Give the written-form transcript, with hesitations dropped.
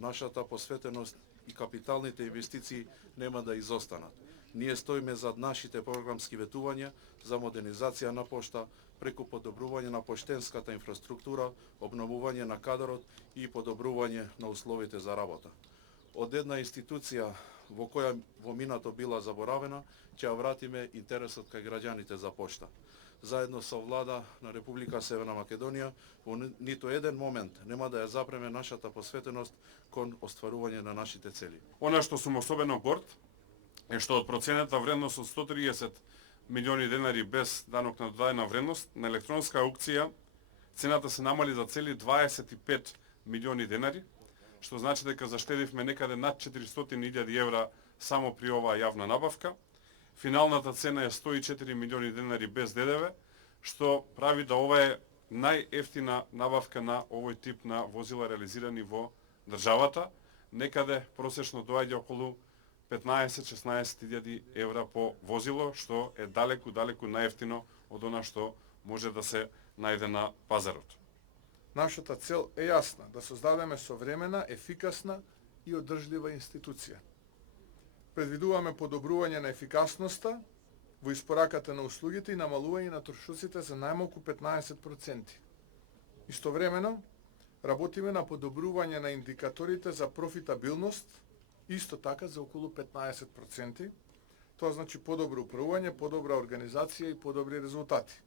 нашата посветеност и капиталните инвестиции нема да изостанат. Ние стоиме зад нашите програмски ветувања за модернизација на пошта, преку подобрување на поштенската инфраструктура, обновување на кадрот и подобрување на условите за работа. Од една институција во која во минато била заборавена, ќе ја вратиме интересот кај граѓаните за пошта. Заедно со влада на Република Северна Македонија, во ниту еден момент нема да ја запреме нашата посветеност кон остварување на нашите цели. Она што сум особено горд е што од проценета вредност од 130 милиони денари без данок на додадена вредност на електронска аукција цената се намали за цели 25 милиони денари, што значи дека заштедивме некаде над 400.000 евра само при оваа јавна набавка. Финалната цена е 104 милиони денари без ДДВ, што прави да ова е најефтина набавка на овој тип на возила реализирани во државата. Некаде просечно доаѓа околу 15-16.000 евра по возило, што е далеку најефтино од она што може да се најде на пазарот. Нашата цел е јасна, да создадеме современа, ефикасна и одржлива институција. Предвидуваме подобрување на ефикасноста во испораката на услугите и намалување на трошоците за најмалку 15%. Истовремено, работиме на подобрување на индикаторите за профитабилност, исто така за околу 15%. Тоа значи подобро управување, подобра организација и подобри резултати.